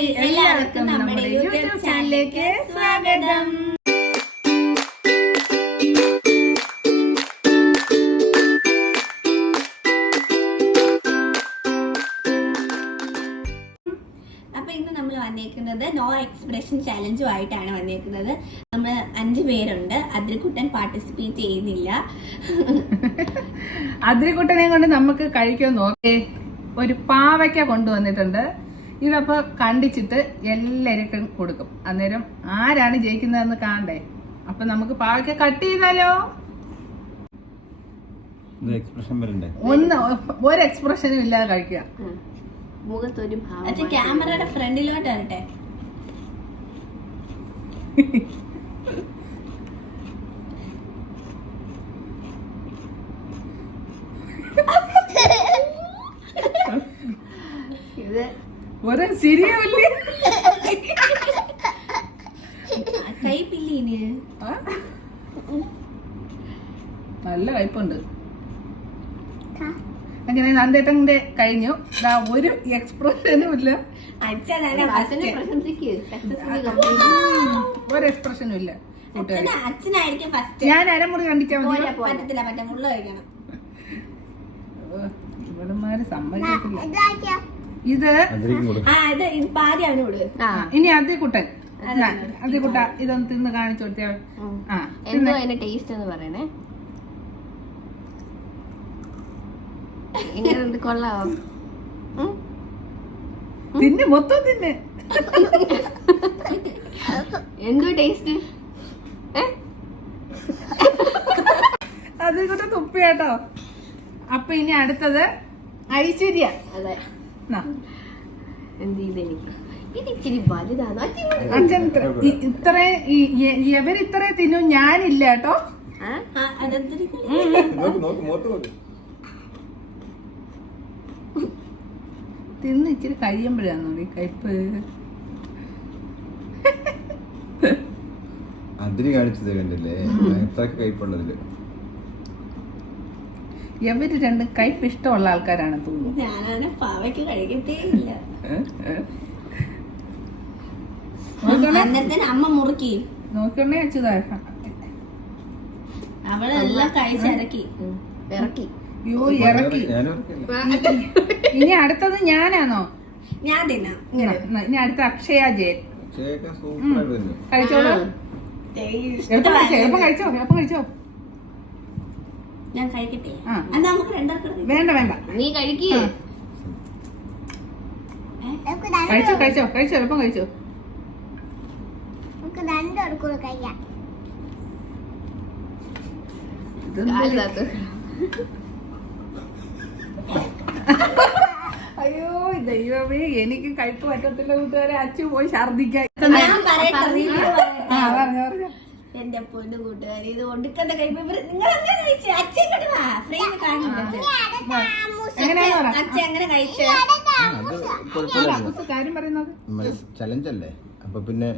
എല്ലാവർക്കും നമ്മുടെ യൂട്യൂബ് ചാനലിലേക്ക് സ്വാഗതം. അപ്പൊ ഇന്ന് നമ്മൾ വന്നേക്കുന്നത് നോ എക്സ്പ്രഷൻ ചാലഞ്ചും ആയിട്ടാണ് വന്നേക്കുന്നത്. നമ്മൾ 5 പേരുണ്ട്. അദ്രിക്കുട്ടൻ പാർട്ടിസിപ്പേറ്റ് ചെയ്യുന്നില്ല. അദ്രിക്കുട്ടനെ കൊണ്ട് നമുക്ക് കഴിക്കാൻ നോക്കേ. ഒരു പാവയ്ക്ക കൊണ്ടുവന്നിട്ടുണ്ട്. ഇതപ്പോ കണ്ടിച്ചിട്ട് എല്ലാവർക്കും കൊടുക്കും. അന്നേരം ആരാണ് ജയിക്കുന്നതെന്ന് കാണണ്ടേ. അപ്പൊ നമുക്ക് പാവയ്ക്ക കട്ട് ചെയ്താലോ? ഒരു എക്സ്പ്രഷനും ഇല്ലാതെ കഴിക്കുക. മുഖത്തൊരു ക്യാമറയുടെ ഫ്രണ്ടിലോട്ട് വരട്ടെ. ഇത് ഒരു ശരിയല്ലേ? കൈപ്പില്ലേ? നല്ല കയ്പുണ്ട്. അങ്ങനെ നന്ദേട്ടന്റെ കഴിഞ്ഞു. ഒരു എക്സ്പ്രഷനും ഇല്ല. ഒരു എക്സ്പ്രഷനും ഇല്ല. ഞാൻ അരമുറി കണ്ടിച്ചാൽ മതി. ഇവിടുമാര് സമ്മതിക്കത്തില്ല. ഇത് ഇനി അതികുട്ടൻ ഇതൊന്ന് തിന്ന് കാണിച്ചു കൊടുത്തേ. എന്തോ അതിന്റെ ടേസ്റ്റ് എന്ന് പറയണേ. ഇങ്ങനെ കൊള്ളാവോ? തിന്നെ, മൊത്തം തിന്നെ. എന്തോ ടേസ്റ്റ്. അതികൂട്ട തുപ്പിയാട്ടോ. അപ്പൊ ഇനി അടുത്തത് ഐശ്വര്യ. അതെ, എന്ത് ചെയ്ത് എനിക്ക് ഇത് ഇച്ചിരി വലുതാണ്. അച്ഛൻ ഇവരിത്ര തിന്നും, ഞാനില്ല കേട്ടോ. തിന്ന് ഇച്ചിരി കഴിയുമ്പോഴാണോ ഈ കയ്പ്? അതിന് കാണിച്ചത് കണ്ടില്ലേ കയ്പുള്ളതില്. ഇവര് രണ്ടും കയ്പ് ഇഷ്ടമുള്ള ആൾക്കാരാണ് തോന്നുന്നു. ഞാനാണ് പാവയ്ക്ക് കഴിക്കത്തേ ഇല്ല. അമ്മ മുറുക്കി നോക്കണേ അച്യുതാ. അവളെല്ലാം കഴിച്ചിറക്കി ഇറക്കി. അയ്യോ, ഇറക്കി. ഇനി അടുത്തത് ഞാനാണോ? ഞാൻ തിന്നാം. ഇനി അടുത്ത അക്ഷയ ജയൻ. കഴിച്ചോളൂ. എളുപ്പം കഴിച്ചോ. ഞാൻ കഴിക്കട്ടെ? നമുക്ക് വേണ്ട നീ കഴിക്കേ. കഴിച്ചോ എളുപ്പം കഴിച്ചോ. അയ്യോ ദൈവമേ, എനിക്ക് കഴിപ്പ് പറ്റത്തില്ല കൂട്ടുകാരെ. അച്ഛൻ പോയി ഛർദിക്കാൻ. പറഞ്ഞു. എന്റെ പൊന്നു കൂട്ടുകാരി, ഇത് ഒടുക്കത്തെ കഴിപ്പ്. നിങ്ങൾ അങ്ങനെ കഴിച്ചു? അച്ഛൻ അങ്ങനെ കഴിച്ചു. കാര്യം പറയുന്നത് ചലഞ്ചല്ലേ, അപ്പൊ പിന്നെ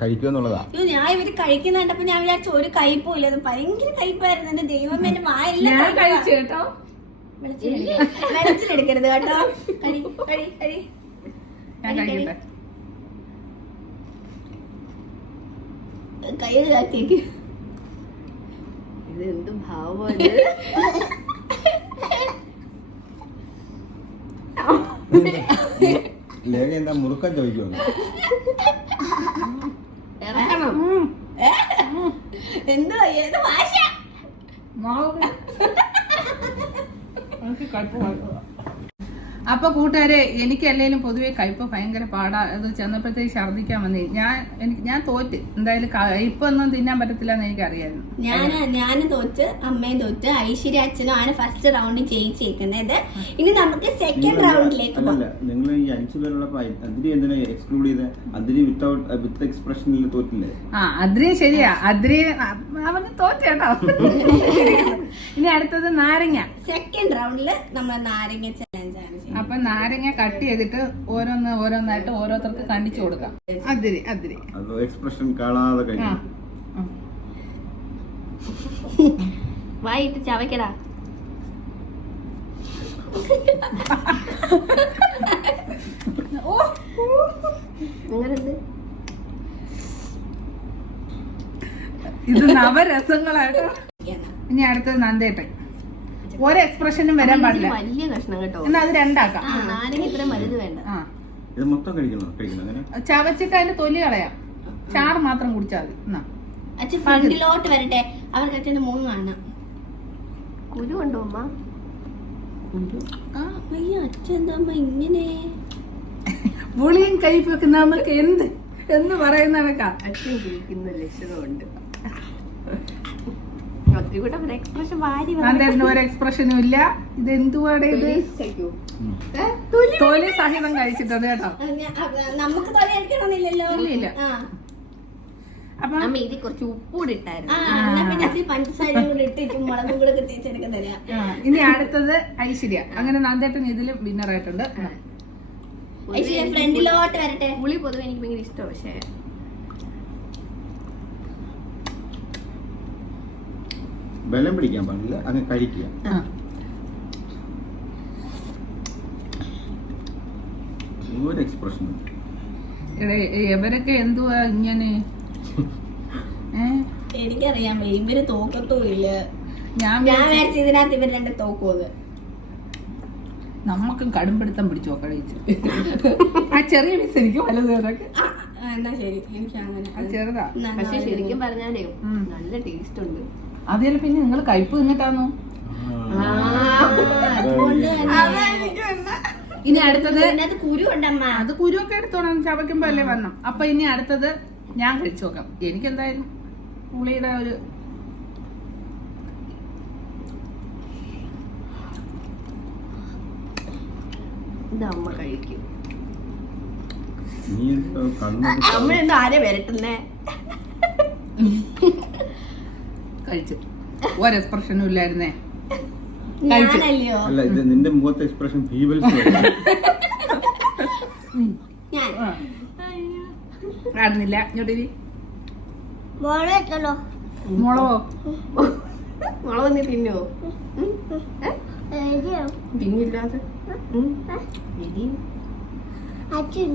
കഴിക്കുമെന്നുള്ളതാ. ഞാൻ ഇവര് കഴിക്കുന്ന കണ്ടപ്പോ ഞാൻ വിചാരിച്ചു ഒരു കയ്പും ഇല്ല. അത് ഭയങ്കര കയ്പായിരുന്നു. എന്റെ ദൈവം, എന്റെ വായെല്ലാം കഴിച്ചു കേട്ടോ. വെളിച്ചിലെടുക്കരുത് കേട്ടോ. കഴി ഞാൻ കഴിക്കട്ടെ. കൈ കാത്തേക്ക്. ഇത് എന്ത് ഭാവമാണ്. ലേഖ എന്താ മുറുക്കാൻ ചോദിക്കുമോ? എന്തോ ഏത് ഭാഷ? അപ്പൊ കൂട്ടുകാരെ, എനിക്ക് അല്ലെങ്കിലും പൊതുവെ കയ്പ് ഭയങ്കര പാടാ. അത് ചെന്നപ്പോഴത്തേക്ക് ഛർദിക്കാൻ വന്നേ. ഞാൻ തോറ്റ്. എന്തായാലും കയ്പൊന്നും തിന്നാൻ പറ്റത്തില്ല എന്ന് എനിക്കറിയായിരുന്നു. ഞാനും തോറ്റ്, അമ്മയും തോറ്റ്. ഐശ്വര്യ അച്ഛനും ആണ് ഫസ്റ്റ് റൗണ്ടിൽ ജയിച്ചേക്കുന്നത്. ഇനി നമുക്ക് സെക്കൻഡ് റൗണ്ടിലേക്ക് പോകാം. നിങ്ങൾ ഈ 5 പേരുള്ളപ്പോ അതിരി എന്തിനാ എക്സ്ക്ലൂഡ് ചെയ്ത്? അതിരി വിത്ത് എക്സ്പ്രഷനിൽ തോറ്റില്ലേ? അതിരി ശരിയാ. അതിരി അവന് തോറ്റേട്ടോ. ഇനി അടുത്തത് നാരങ്ങ. സെക്കൻഡ് റൗണ്ടില് നമ്മൾ നാരങ്ങ ചലഞ്ച് ആണ്. അപ്പൊ നാരങ്ങ കട്ട് ചെയ്തിട്ട് ഓരോന്നായിട്ട് ഓരോരുത്തർക്ക് കണ്ടിച്ചു കൊടുക്കാം. അതിരി എക്സ്പ്രഷൻ കാണാതെ കഴിക്കും. വായിട്ട് ചവയ്ക്കടാ. ഇത് നവരസങ്ങളായിട്ട്. ഇനി അടുത്തത് നന്ദേട്ടൻ. ഒരു എക്സ്പ്രഷനും വരാൻ പാടില്ല. വലിയ കഷ്ണം കേട്ടോ. എന്നാ അത് രണ്ടാക്കാം. നാരങ്ങ ഇത്ര വലുത് വേണ്ട. ആ, ഇത് മൊത്തം കഴിക്കണം അങ്ങനെ. ചവച്ചിട്ട് അതിന്റെ തൊലി കളയാം. ചാറ് മാത്രം കുടിച്ചാൽ മതി. എന്നാ അച്ഛൻ ഫ്രണ്ടിലോട്ട് വരട്ടെ, അവർക്ക് അച്ഛന്റെ മുഖം കാണാം. കുരു ഉണ്ടോ അമ്മ? ആ അയ്യ, അച്ഛൻ എന്താ അമ്മ ഇങ്ങനെ? പുളിയും കയ്പൊക്കെ നമുക്ക് എന്ന് പറയുന്നവക്കാ. അച്ഛൻ കഴിക്കുന്ന ലക്ഷണമുണ്ട്. എക്സ്പ്രഷൻ വാരി നന്ദേട്ടന് ഒരു എക്സ്പ്രഷനും ഇല്ല. ഇത് എന്തുവാടെ ഇത്? കഴിക്കൂ. തൊലി സഹിതം കഴിച്ചിട്ടുണ്ട് കേട്ടോ. നമുക്ക് തല അടിക്കണമെന്നില്ലല്ലോ. ഇല്ല. അപ്പൊ അമ്മ ഇതിൽ കുറച്ച് ഉപ്പൂടെ ഇട്ടായിരുന്നു. എന്നാ പിന്നെ അച്ഛൻ പഞ്ചസാരയും കൂടെ ഇട്ടിട്ട് മുളകും കൂടെ ഒക്കെ തേച്ചെടുക്കാൻ തരാം. ഇനി അടുത്തത് ഐശ്വര്യ. അങ്ങനെ നന്ദേട്ടൻ ഇതിലും വിന്നർ ആയിട്ടുണ്ട്. ഐശ്വര്യ ഫ്രണ്ടിലോട്ട് വരട്ടെ. പുളി പൊതുവെ എനിക്ക് ഭയങ്കര ഇഷ്ടമാണ്. പക്ഷേ ബലം പിടിക്കാൻ പാടില്ല, അങ്ങ് കഴിക്കുക. ഒരു എക്സ്പ്രഷൻ ഇവരൊക്കെ എന്തുവാ ഇങ്ങനെ? എനിക്കറിയാം ഇവര് തോക്കത്തും ഇല്ല. ഞാൻ വിചാരിച്ചു ഇതിനകത്ത് ഇവർ രണ്ട് തോക്കുന്നത്. നമുക്കും കടുംപിടുത്തം പിടിച്ചു കഴിച്ചു. ആ ചെറിയ പീസ് എനിക്ക് വലുത് എന്നാ ശരി, എനിക്ക് അങ്ങനെ അത് ചെറുതാ. പക്ഷെ ശരിക്കും പറഞ്ഞാലേ നല്ല ടേസ്റ്റ് ഉണ്ട്. അതിൽ പിന്നെ നിങ്ങൾ കയ്പ് തിന്നിട്ടാന്നോ? ഇനി അടുത്തത് കുരു ഉണ്ടമ്മ. അത് കുരുവൊക്കെ എടുത്തോണം, ചവയ്ക്കുമ്പോ അല്ലേ വരണം. അപ്പൊ ഇനി അടുത്തത് ഞാൻ കഴിച്ചു നോക്കാം. എനിക്ക് എന്തായാലും പുളിയുടെ ഒരു ഇത് അമ്മ കഴിക്കും. നീ അമ്മ എന്താ ആരെ വരട്ടുന്നേ? കഴിച്ചു. ഒരു എക്സ്പ്രഷനും ഇല്ലായിരുന്നേ. ഞാനല്ലയോ അല്ല, ഇത് നിന്റെ മുഖത്തെ എക്സ്പ്രഷൻ ഫീബിൾസ് ഞാൻ കാണുന്നില്ല. ഇങ്ങോട്ട് മുളകോ മുളക് നീ തിന്നോ? തിന്നില്ലാതെ അച്ഛൻ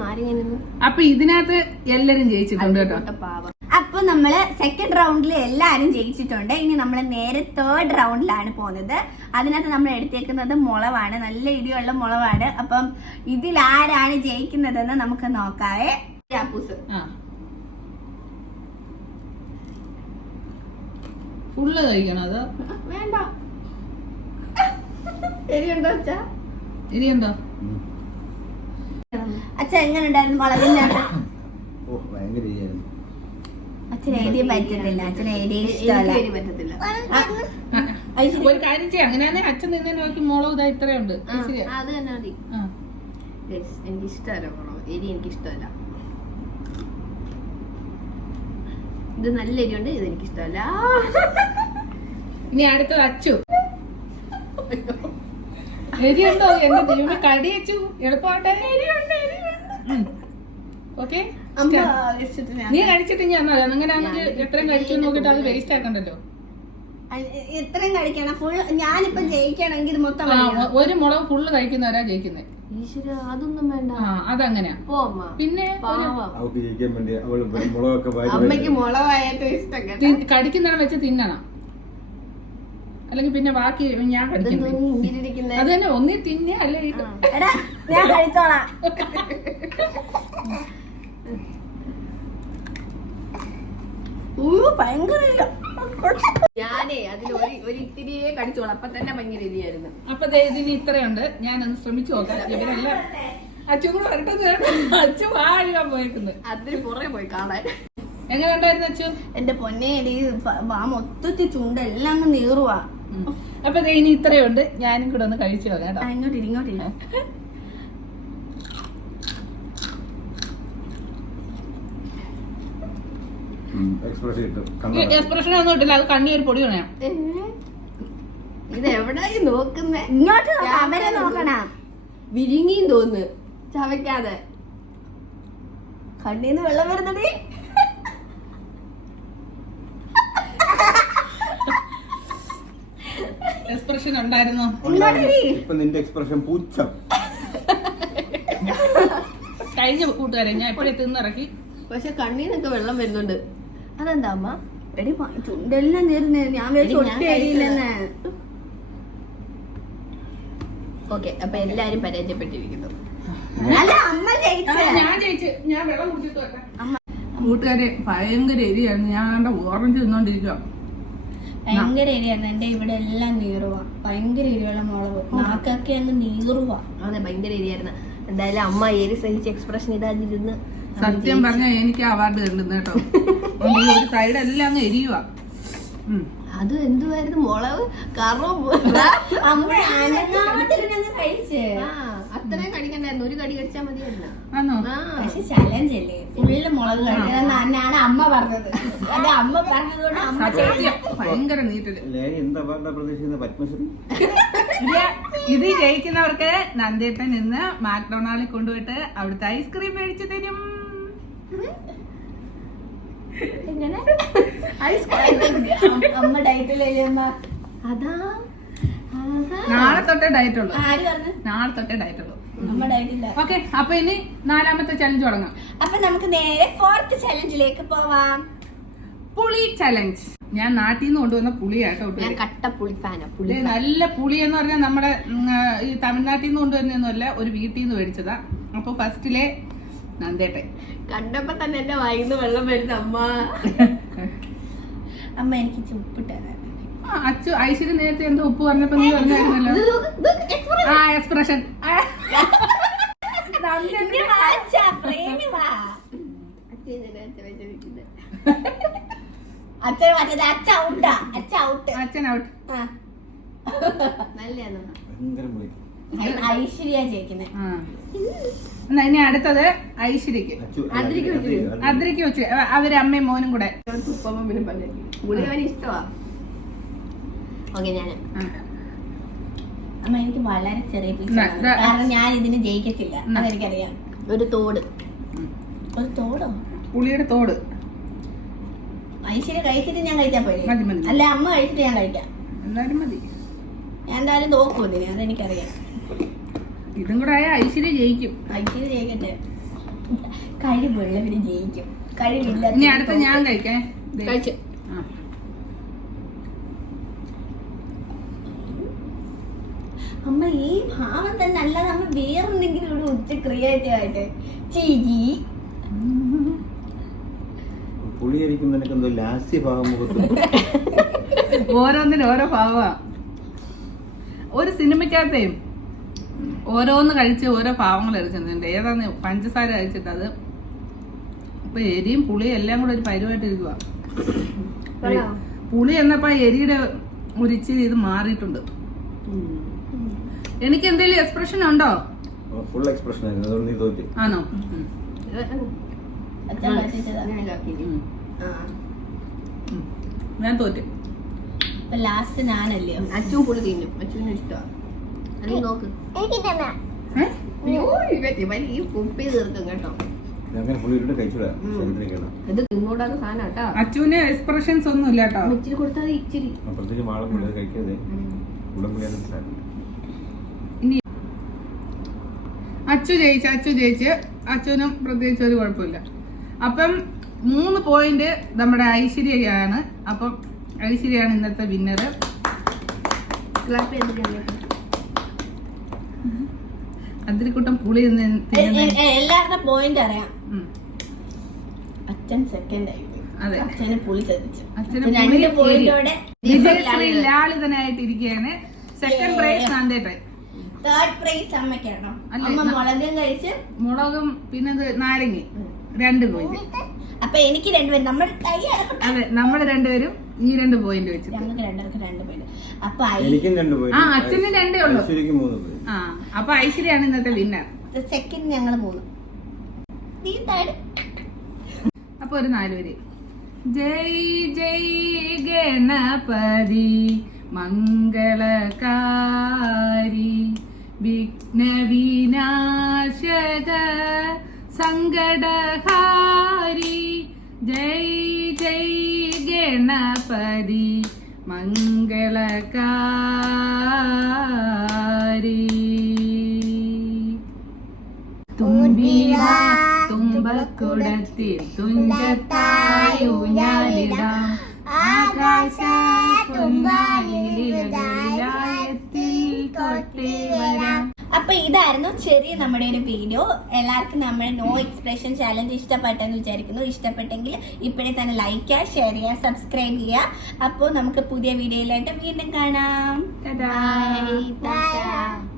നാരങ്ങ നിന്ന്. അപ്പൊ ഇതിനകത്ത് എല്ലാരും ജയിച്ചിട്ടുണ്ട് കേട്ടോ. പാവ. അപ്പൊ നമ്മള് സെക്കൻഡ് റൗണ്ടിൽ എല്ലാരും ജയിച്ചിട്ടുണ്ട്. ഇനി നമ്മൾ നേരെ തേർഡ് റൗണ്ടിലാണ് പോകുന്നത്. അതിനകത്ത് നമ്മൾ എടുത്തേക്കുന്നത് മുളവാണ്, നല്ല ഇടിയുള്ള മുളവാണ്. അപ്പം ഇതിൽ ആരാണ് ജയിക്കുന്നതെന്ന് നമുക്ക് നോക്കാവേ. ഫുള്ള് കഴിക്കണം. അത് വേണ്ട. എരിയുണ്ടോ അച്ഛാ? ഇനിയുണ്ടോ? അച്ഛൻ എങ്ങനെ ഉണ്ടായിരുന്നു മുളകിന്റെ? ഓ, ഭയങ്കര ഇരിയായിരുന്നു. അച്ഛൻ എഴുതിയ പറ്റത്തില്ല, അച്ഛൻ എഴുതിയ ഇഷ്ടമല്ല. എനിക്ക് പറ്റത്തില്ല. ഒരു കാര്യം ചെയ്യാം. അങ്ങനെയാണെങ്കിൽ അച്ഛൻ നിന്നെ നോക്കി മുളക് ഇതാ ഇത്രയുണ്ട്. ശരിയാ, അത് തന്നെ മതി. എനിക്ക് ഇഷ്ടമല്ല മുളക്. എരി എനിക്ക് ഇഷ്ടമല്ല. ഇത് നല്ല എരിയുണ്ട്, ഇത് എനിക്ക് ഇഷ്ടമല്ല. ഇനി അടുത്തത് അച്ചു. എരിയുണ്ടോ? എന്റെ ദൈവം കടി അച്ചു. എളുപ്പമാട്ടെ. ഓക്കെ, നീ കഴിച്ചിട്ട് ഞാൻ അങ്ങനെയാണെങ്കിൽ എത്രയും കഴിച്ചു നോക്കിട്ട് അത് വേസ്റ്റ് ആക്കണ്ടല്ലോ. എത്രയും കഴിക്കണം. ഫുൾ ഞാനിപ്പം ജയിക്കണമെങ്കിൽ ഇത് മൊത്തം ഒരു മുളക് ഫുള്ള് കഴിക്കുന്നവരാ ജയിക്കുന്നത്. ഈശ്വര, അതൊന്നും വേണ്ട. അതങ്ങനെയാ. പോ അമ്മ. പിന്നെ അവൾക്ക് ജയിക്കാൻ വേണ്ടി അവള് മുളകൊക്കെ അമ്മയ്ക്ക് മുളകായിട്ട് ഇഷ്ടം. കടിക്കുന്നിടം വെച്ച് തിന്നണം, അല്ലെങ്കിൽ പിന്നെ ബാക്കി ഞാൻ കടിക്കുന്നത്. അത് തന്നെ, ഒന്നി തിന്നെ അല്ലെ ഞാൻ കഴിച്ചോളാം. ഭയങ്കര ഞാനേ അതിൽ ഒരു ഇത്തിരിയെ കടിച്ചോളാം. അപ്പൊ തന്നെ ഭയങ്കര എരിയായിരുന്നു. അപ്പൊ ഇതിന് ഇത്രയുണ്ട്. ഞാനൊന്ന് ശ്രമിച്ചു നോക്കാം. ഇവരെല്ലാം അച്ചു കൂടെ വരട്ടെ. അച്ചു വാഴാൻ പോയിരിക്കുന്നത്. അതിന് പുറകെ പോയി കാണാൻ. എങ്ങനെ ഉണ്ടായിരുന്നു അച്ചു? എന്റെ പൊന്നെ, മൊത്തത്തിൽ ചുണ്ടെല്ലാം അങ്ങ് നീറുവാ. അപ്പൊ ഇനി ഇത്രയുണ്ട്. ഞാനും കൂടെ ഒന്ന് കഴിച്ചു നോക്കാം. ഇങ്ങോട്ടില്ല. എക്സ്പ്രഷൻ ഒന്നും ഇട്ടില്ല. അത് കണ്ണി ഒരു പൊടി വേണം. ഇത് എവിടായി നോക്കുന്നേ? ഇങ്ങോട്ട് അവരെ നോക്കണം. വിരിങ്ങിയും തോന്നുന്നു ചവയ്ക്കാതെ. കണ്ണീന്ന് വെള്ളം വരുന്നതേ. എക്സ്പ്രഷൻ ഉണ്ടായിരുന്നോ? ഇപ്പൊ നിന്റെ എക്സ്പ്രഷൻ പൂച്ചം. കഴിഞ്ഞ കൂട്ടുകാരെ ഞാൻ എപ്പോഴും തിന്നിറക്കി. പക്ഷെ കണ്ണീന്നൊക്കെ വെള്ളം വരുന്നുണ്ട്. അതെന്താ അമ്മ? എടി ചുണ്ടെല്ലാം നേരുന്നേ, ഞാൻ വിചാരിച്ചു എടി, ഞാൻ ഒട്ടും എരിയില്ലെന്ന്. ഓക്കെ, അപ്പൊ എല്ലാരും പരാജയപ്പെട്ടിരിക്കുന്നു. അല്ല അമ്മ ജയിച്ച. ഞാൻ ജയിച്ചു. ഞാൻ വെള്ളം കുടിച്ചിട്ട് വരട്ടെ. കൂട്ടുകാരെ ഭയങ്കര എരിയായിരുന്നു. ഞാൻ കണ്ട ഓറഞ്ച് തിന്നോണ്ടിരിക്കുക. ഭയങ്കര എരിയാണ്. എന്റെ ഇവിടെ എല്ലാം നീറുവാ. ഭയങ്കര എരിവുള്ള മുളക്, നാക്കൊക്കെ അങ്ങ് നീറുവാ. അതെ, ഭയങ്കര എരിയായിരുന്നു. എന്തായാലും അമ്മ എരി സഹിച്ച എക്സ്പ്രഷൻ ഇതായിരുന്നു. സത്യം പറഞ്ഞാൽ എനിക്ക് അവാർഡ് കിട്ടുന്നു കേട്ടോ. ഒരു സൈഡ് എല്ലാം അങ്ങ് എരിയുക. അത് എന്തുവായിരുന്നു, മുളക് കറും അമ്മ അനങ്ങാതിരുന്നങ്ങ് കഴിച്ച്. അത്രയും കടിക്കണ്ടായിരുന്നു. ഒരു കടി കടിച്ചാൽ മതിയായിരുന്നു. ആണോ? പക്ഷെ ചലഞ്ച് അല്ലേ, ഫുള്ള് മുളക് കഴിക്കണം എന്നാണ് അമ്മ പറഞ്ഞത്. അത് അമ്മ പറഞ്ഞതുകൊണ്ട് അമ്മ സത്യം ഭയങ്കര നീറ്റല്. എന്താ അവാർഡാ പ്രതീക്ഷിക്കുന്നത്? പത്മശ്രീ. ഇത് ജയിക്കുന്നവർക്ക് നന്ദേട്ടൻ ഇന്ന് മാക്ഡൊണാൾഡിൽ കൊണ്ടുപോയിട്ട് അവിടുത്തെ ഐസ്ക്രീം മേടിച്ചു തരും. എങ്ങനെ അമ്മ ഡയറ്റിൽ കഴിയുമ്പോ അതാ നാളെ തൊട്ടേ ഡയറ്റ് ഉള്ളു. ആര് പറഞ്ഞു? നാളെ തൊട്ടേ ഡയറ്റ് ഉള്ളു. അമ്മ ഡയറ്റില്ല. ഓക്കെ, അപ്പൊ ഇനി 4ാമത്തെ ചലഞ്ച് തുടങ്ങാം. അപ്പൊ നമുക്ക് നേരെ 4th ചലഞ്ചിലേക്ക് പോവാം. പുളി ചലഞ്ച്. ഞാൻ നാട്ടിൽ നിന്ന് കൊണ്ടുവന്ന പുളിയാട്ടോ. ഞാൻ കട്ട പുളി ഫാനാ. ഇത് നല്ല പുളി എന്ന് പറഞ്ഞാൽ നമ്മുടെ ഈ തമിഴ്നാട്ടിൽ നിന്ന് കൊണ്ടുവരുന്നൊന്നുമല്ല, ഒരു വീട്ടിൽ നിന്ന് മേടിച്ചതാ. അപ്പൊ ഫസ്റ്റിലെ നന്ദേട്ടൻ. കണ്ടപ്പോ തന്നെ എന്റെ വായിന്ന് വെള്ളം വരുന്ന അമ്മ. അമ്മ എനിക്ക് ഉപ്പിട്ടാണ്. അച്ചു ഐശ്വര്യ നേരത്തെ എന്തോ ഉപ്പ് പറഞ്ഞപ്പോ നീ പറഞ്ഞായിരുന്നല്ലോ. ആ എക്സ്പ്രഷൻ. അച്ഛൻ ഔട്ട്. നല്ലതാണ്. ഭയങ്കര പുളി. ഐശ്വര്യ ജയിക്കുന്നത്. ഇനി അടുത്തത് ഐശ്വര്യക്ക്. അദ്രിക്ക് വെച്ച് അവര് അമ്മയും മോനും കൂടെ. പുളി അവന് ഇഷ്ടമാ. ഓക്കെ, ഞാൻ അമ്മ എനിക്ക് വളരെ ചെറിയ പീസ് കാരണം ഞാൻ ഇതിന് ജയിക്കത്തില്ല, അതെനിക്കറിയാം. ഒരു തോട്. ഒരു തോടോ? പുളിയുടെ തോട്. ഐശ്വര്യ കഴിച്ചിട്ട് ഞാൻ കഴിച്ചാൽ പോയി. മതി മതി. അല്ല അമ്മ കഴിച്ചിട്ട് ഞാൻ കഴിക്കാം. എന്തായാലും മതി. ഞാൻ എന്തായാലും നോക്കും ഇതിന്, അതെനിക്കറിയാം. ഇതും കൂടെ ആയ ഐശ്വര്യ ജയിക്കും. ഐശ്വര്യ ജയിക്കട്ടെ. കഴിവുള്ളവര് ജയിക്കും, കഴിവില്ല. ഇനി അടുത്ത ഞാൻ കഴിക്കേ. കഴിച്ചു. അമ്മ ഈ ഭാവം തന്നെ അല്ലാതെ നമ്മ വേറെന്തെങ്കിലും ഒരു ഉച്ച ക്രിയേറ്റീവ് ആയിട്ട് ചെയ്യി. പുളി അരിക്കുന്നതിനൊക്കെ എന്തോ ലാസ്യ ഭാഗം മുഖത്ത്. ഓരോന്നിനും ഓരോ ഭാവമാ. ഒരു സിനിമക്കകത്തെയും ഓരോന്ന് കഴിച്ച് ഓരോ ഭാവങ്ങൾ എറിച്ചിട്ടുണ്ട്. ഏതാന്ന് പഞ്ചസാര കഴിച്ചിട്ട് അത് ഇപ്പൊ എരിയും പുളിയും എല്ലാം കൂടെ ഒരു പരുവായിട്ടിരിക്കുക. പുളി എന്നപ്പോ എരിയുടെ ഒരു ഇച്ചിരി ഇത് മാറിയിട്ടുണ്ട്. എനിക്ക് എന്തെങ്കിലും എക്സ്പ്രഷൻ ഉണ്ടോ? ഫുൾ എക്സ്പ്രഷൻ ആയിരുന്നു, അതുകൊണ്ട് നീ തോറ്റി. ആണോ? ഞാൻ തോറ്റ്. ലാസ്റ്റ് ഞാനല്ലേ. അച്ഛൻ പുളി തിന്നും. അച്ഛനും ഇഷ്ടമാണ്. അല്ലെങ്കിൽ നോക്ക്. ഈ കുപ്പി തീർക്കും കേട്ടോ. അങ്ങനെ പുളി ഇട്ട് കഴിച്ചൂടാ. ചന്ദ്രക്കണം ഇത് തിന്നൂടാത്ത സാധനം കേട്ടോ. അച്ഛന് എക്സ്പ്രഷൻസ് ഒന്നും ഇല്ല കേട്ടോ. ഇച്ചിരി കൊടുത്താൽ ഇച്ചിരി. അപ്പുറത്തേക്ക് വാളം പുളി കഴിക്കാതെ ഉടമ്പുളിയാണ് സാധനം. അച്ചു ജയിച്ച് അച്ഛനും പ്രത്യേകിച്ച് ഒരു കുഴപ്പമില്ല. അപ്പം 3 പോയിന്റ് നമ്മുടെ ഐശ്വര്യയാണ്. അപ്പം ഐശ്വര്യയാണ് ഇന്നത്തെ വിന്നർ. അതിരിക്കുട്ടം പുളി എല്ലാവരുടെ പോയിന്റ് അറിയാം. അച്ഛൻ സെക്കൻഡ് ആയി. അതെ, അച്ഛന് പുളി ചതിച്ചു. അച്ഛന് പോയിന്റോടെ വിജയശ്രീ ലാളിതനായിട്ടിരിക്കുകയാണ്. സെക്കൻഡ് പ്രൈസ് നന്ദേട്ടൻ. 3rd പ്രൈസ് അമ്മയ്ക്കാണോ? അമ്മ മുളകും കഴിച്ച് മുളകും പിന്നെ നാരങ്ങ 2 പോയിന്റ്. അപ്പൊ എനിക്ക് 2 പേര് നമ്മൾ കൈ അടക്കട്ടെ. അതെ, നമ്മൾ 2 പേരും ഈ 2 പോയിന്റ് വെച്ചിട്ട്. ഞങ്ങൾക്ക് 2 പോയിന്റ്. അപ്പൊ എനിക്കും 2 പോയിന്റ്. അച്ഛന് 2 ഉള്ളൂ. ഐശ്വര്യക്ക് 3 പോയിന്റ്. അപ്പൊ ഐശ്വര്യാണ് ഇന്നത്തെ വിന്നർ. സെക്കൻഡ് ഞങ്ങൾ 3. അപ്പൊ ഒരു 4 പേര്. ജയ് ജയ് ഗണപതി മംഗളകാരി വിഘ്നവിനാശക സങ്കടഹാരി. ജയ് ജയ് ഗണപതി മംഗളകാരി. തുമ്പി വാ തുമ്പക്കുടത്തിൽ തുഞ്ചത്തായി ഊഞ്ഞാലിടാം ആകാശ തുമ്പാലിലത്തിൽ തൊട്ടേ വരാം. അപ്പൊ ഇതായിരുന്നു ചെറിയ നമ്മുടെ ഒരു വീഡിയോ. എല്ലാവർക്കും നമ്മുടെ നോ എക്സ്പ്രഷൻ ചാലഞ്ച് ഇഷ്ടപ്പെട്ടെന്ന് വിചാരിക്കുന്നു. ഇഷ്ടപ്പെട്ടെങ്കിൽ ഇപ്പോഴേ തന്നെ ലൈക്ക് ചെയ്യുക, ഷെയർ ചെയ്യുക, സബ്സ്ക്രൈബ് ചെയ്യുക. അപ്പോൾ നമുക്ക് പുതിയ വീഡിയോയിലായിട്ട് വീണ്ടും കാണാം. Ta-da. Bye.